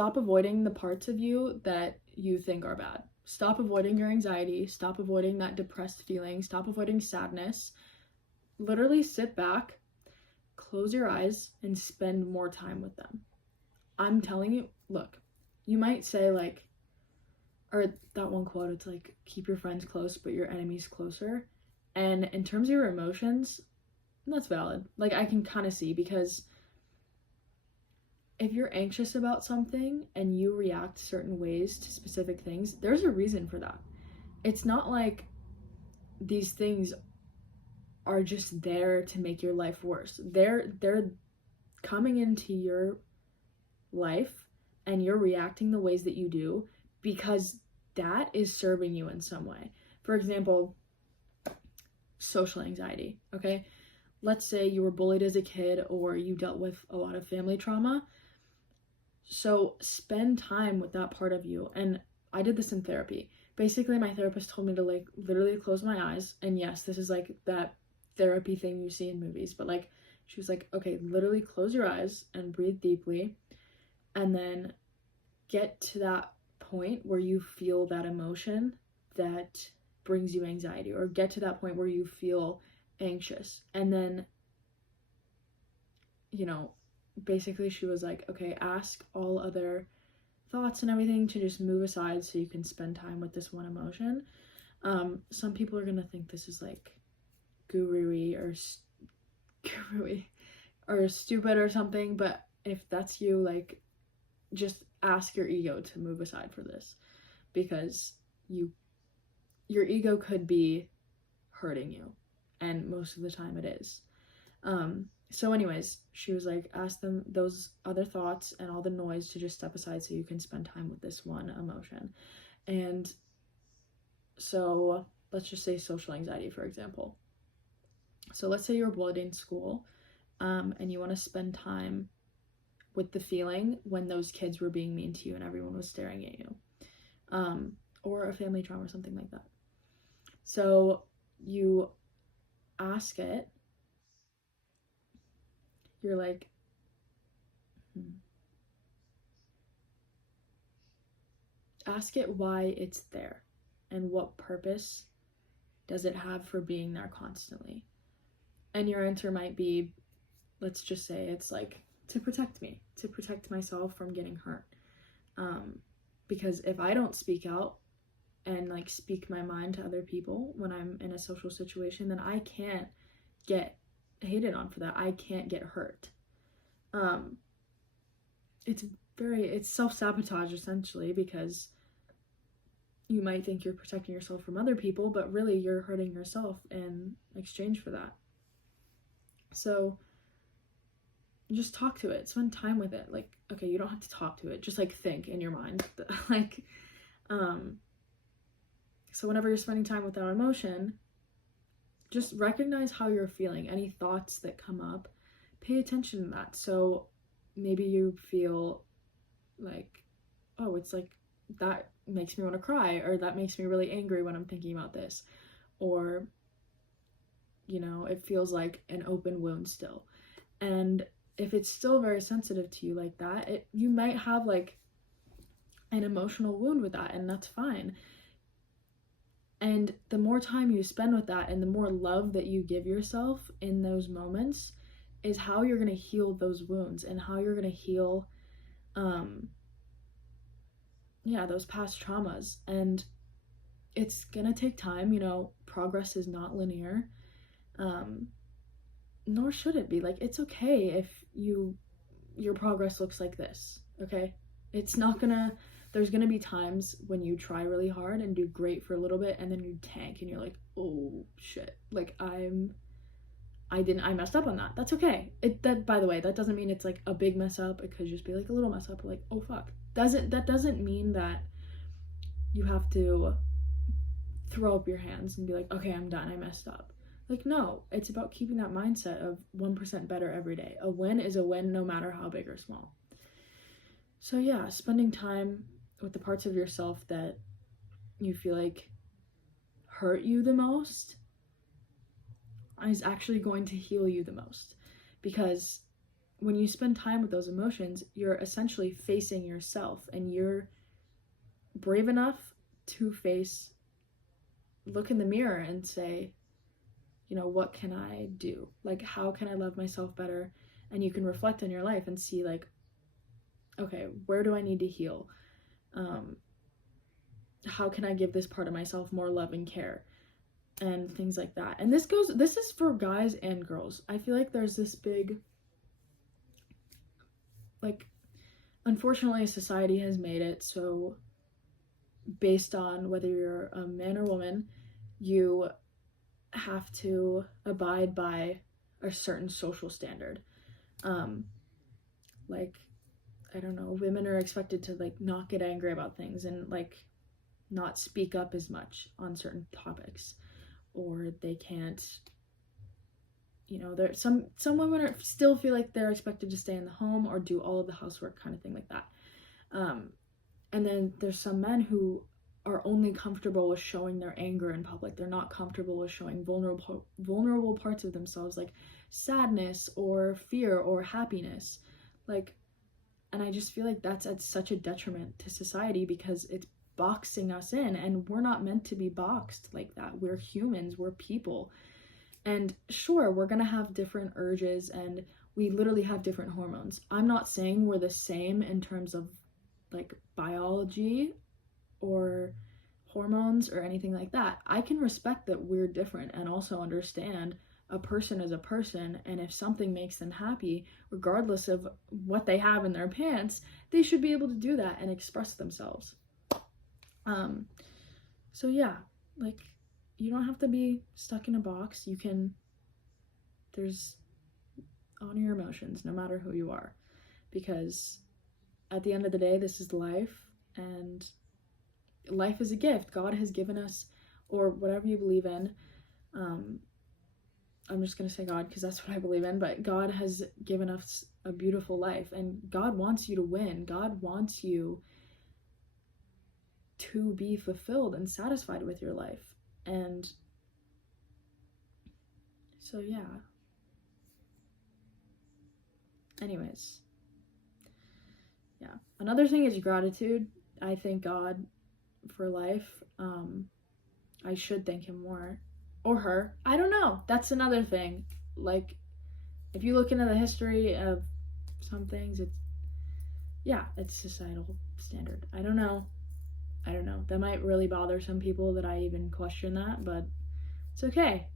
stop avoiding the parts of you that you think are bad. Stop avoiding your anxiety. Stop avoiding that depressed feeling. Stop avoiding sadness. Literally sit back, close your eyes, and spend more time with them. I'm telling you, look, you might say like, or that one quote, it's like, keep your friends close, but your enemies closer. And in terms of your emotions, that's valid. Like, I can kind of see, because if you're anxious about something and you react certain ways to specific things, there's a reason for that. It's not like these things are just there to make your life worse. They're coming into your life and you're reacting the ways that you do because that is serving you in some way. For example, social anxiety, okay? Let's say you were bullied as a kid or you dealt with a lot of family trauma. So spend time with that part of you. And I did this in therapy. Basically, my therapist told me to like literally close my eyes. And yes, this is like that therapy thing you see in movies, but like she was like, okay, literally close your eyes and breathe deeply, and then get to that point where you feel that emotion that brings you anxiety, or get to that point where you feel anxious. And then, you know, basically she was like, okay, ask all other thoughts and everything to just move aside so you can spend time with this one emotion. Some people are gonna think this is like guru-y or stupid or something, but if that's you, like, just ask your ego to move aside for this, because your ego could be hurting you, and most of the time it is. So anyways, she was like, ask them those other thoughts and all the noise to just step aside so you can spend time with this one emotion. And so let's just say social anxiety, for example. So let's say you're bullied in school, and you want to spend time with the feeling when those kids were being mean to you and everyone was staring at you, or a family trauma or something like that. So you ask it, you're like, ask it why it's there and what purpose does it have for being there constantly. And your answer might be, let's just say it's like, to protect me, to protect myself from getting hurt. Because if I don't speak out and like speak my mind to other people when I'm in a social situation, then I can't get hated on for that. I can't get hurt. It's self-sabotage essentially, because you might think you're protecting yourself from other people, but really you're hurting yourself in exchange for that. So just talk to it, spend time with it. Like, okay, you don't have to talk to it, just like think in your mind. Like, so whenever you're spending time with that emotion, just recognize how you're feeling. Any thoughts that come up, pay attention to that. So maybe you feel like, oh, it's like, that makes me want to cry, or that makes me really angry when I'm thinking about this, or, you know, it feels like an open wound still. And if it's still very sensitive to you like that, you might have like an emotional wound with that, and that's fine. And the more time you spend with that and the more love that you give yourself in those moments is how you're going to heal those wounds, and how you're going to heal those past traumas. And it's going to take time, you know, progress is not linear. Nor should it be. Like, it's okay if your progress looks like this, okay? It's not gonna, there's gonna be times when you try really hard and do great for a little bit, and then you tank and you're like, oh shit, like I messed up on that. That's okay. That, by the way, that doesn't mean it's like a big mess up. It could just be like a little mess up, like, oh fuck. That doesn't mean that you have to throw up your hands and be like, okay, I'm done, I messed up. Like, no, it's about keeping that mindset of 1% better every day. A win is a win, no matter how big or small. So yeah, spending time with the parts of yourself that you feel like hurt you the most is actually going to heal you the most. Because when you spend time with those emotions, you're essentially facing yourself, and you're brave enough to look in the mirror and say, you know, what can I do? Like, how can I love myself better? And you can reflect on your life and see, like, okay, where do I need to heal? How can I give this part of myself more love and care? And things like that. And this is for guys and girls. I feel like there's this big, like, unfortunately, society has made it so based on whether you're a man or woman, you have to abide by a certain social standard. Like, I don't know, women are expected to, like, not get angry about things and, like, not speak up as much on certain topics, or they can't, you know, there some women still feel like they're expected to stay in the home or do all of the housework, kind of thing like that. And then there's some men who are only comfortable with showing their anger in public. They're not comfortable with showing vulnerable parts of themselves, like sadness or fear or happiness. Like, and I just feel like that's at such a detriment to society, because it's boxing us in, and we're not meant to be boxed like that. We're humans, we're people. And sure, we're gonna have different urges, and we literally have different hormones. I'm not saying we're the same in terms of, like, biology or hormones or anything like that. I can respect that we're different and also understand a person is a person, and if something makes them happy, regardless of what they have in their pants, they should be able to do that and express themselves. So yeah, like, you don't have to be stuck in a box. You can, honor your emotions no matter who you are, because at the end of the day, this is life, and life is a gift God has given us, or whatever you believe in. I'm just gonna say God because that's what I believe in, but God has given us a beautiful life, and God wants you to win. God wants you to be fulfilled and satisfied with your life. And so yeah. Anyways, yeah. Another thing is gratitude. I thank God for life. I should thank him more, or her. I don't know. That's another thing. Like, if you look into the history of some things, it's societal standard. I don't know. That might really bother some people that I even question that, but it's okay.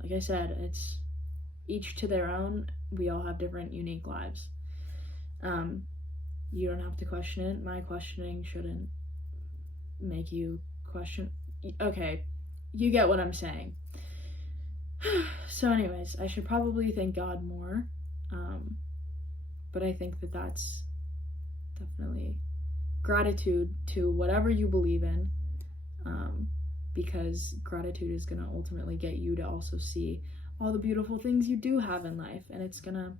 Like I said, it's each to their own. We all have different, unique lives. You don't have to question it. My questioning shouldn't make you question. Okay, you get what I'm saying. So anyways, I should probably thank God more. But I think that that's definitely gratitude to whatever you believe in, because gratitude is going to ultimately get you to also see all the beautiful things you do have in life. And it's gonna,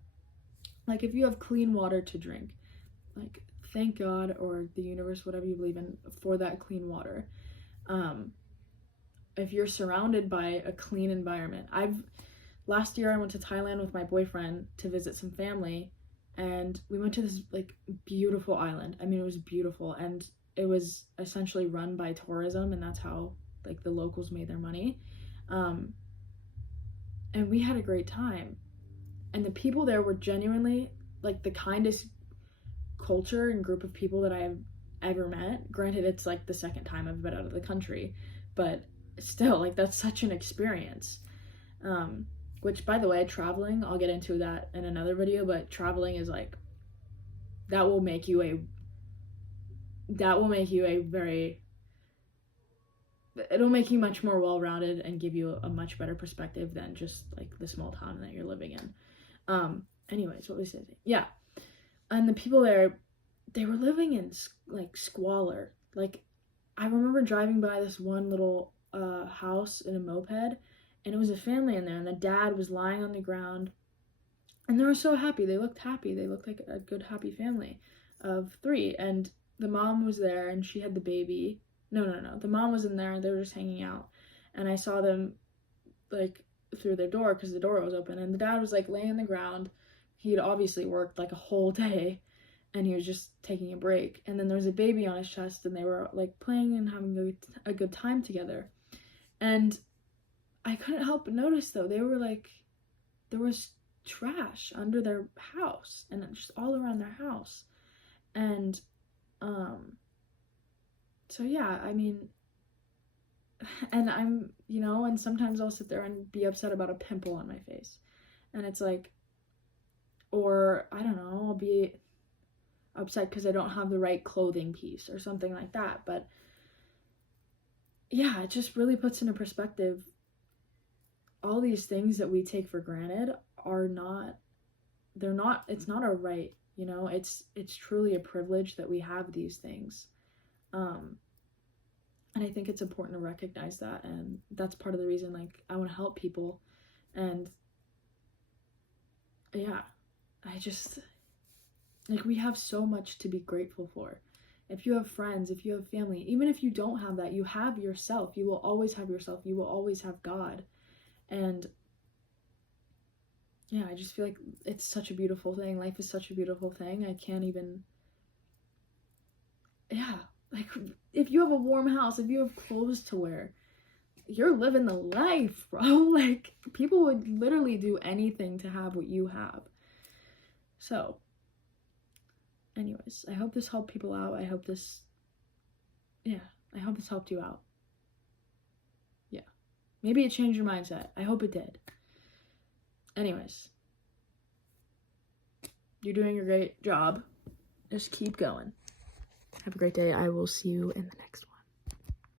like, if you have clean water to drink, like, thank God, or the universe, whatever you believe in, for that clean water. If you're surrounded by a clean environment, last year I went to Thailand with my boyfriend to visit some family, and we went to this, like, beautiful island. I mean, it was beautiful, and it was essentially run by tourism, and that's how, like, the locals made their money. And we had a great time, and the people there were genuinely, like, the kindest culture and group of people that I've ever met. Granted, it's, like, the second time I've been out of the country, but still, like, that's such an experience. Which, by the way, traveling, I'll get into that in another video, but traveling is, like, it'll make you much more well-rounded and give you a much better perspective than just, like, the small town that you're living in. Anyways, what was I saying? Yeah. And the people there, they were living in, like, squalor. Like, I remember driving by this one little house in a moped, and it was a family in there, and the dad was lying on the ground, and they were so happy. They looked happy. They looked like a good, happy family of 3, and the mom was there, and she had the baby. No, the mom was in there, and they were just hanging out, and I saw them, like, through their door, because the door was open, and the dad was, like, laying on the ground, he'd obviously worked like a whole day and he was just taking a break. And then there was a baby on his chest and they were like playing and having a good time together. And I couldn't help but notice though, they were like, there was trash under their house and just all around their house. And so yeah, I mean, and I'm, you know, and sometimes I'll sit there and be upset about a pimple on my face. And it's like, or I don't know, I'll be upset because I don't have the right clothing piece or something like that. But yeah, it just really puts into perspective all these things that we take for granted are not, they're not, it's not our right, you know, it's truly a privilege that we have these things. And I think it's important to recognize that, and that's part of the reason like I want to help people. And yeah, I just like, we have so much to be grateful for. If you have friends, if you have family, even if you don't have that, you have yourself. You will always have yourself. You will always have God. And yeah, I just feel like it's such a beautiful thing. Life is such a beautiful thing. I can't even, yeah, like if you have a warm house, if you have clothes to wear, you're living the life, bro. Like people would literally do anything to have what you have. So anyways, I hope this helped people out. I hope this helped you out. Yeah. Maybe it changed your mindset. I hope it did. Anyways, you're doing a great job. Just keep going. Have a great day. I will see you in the next one.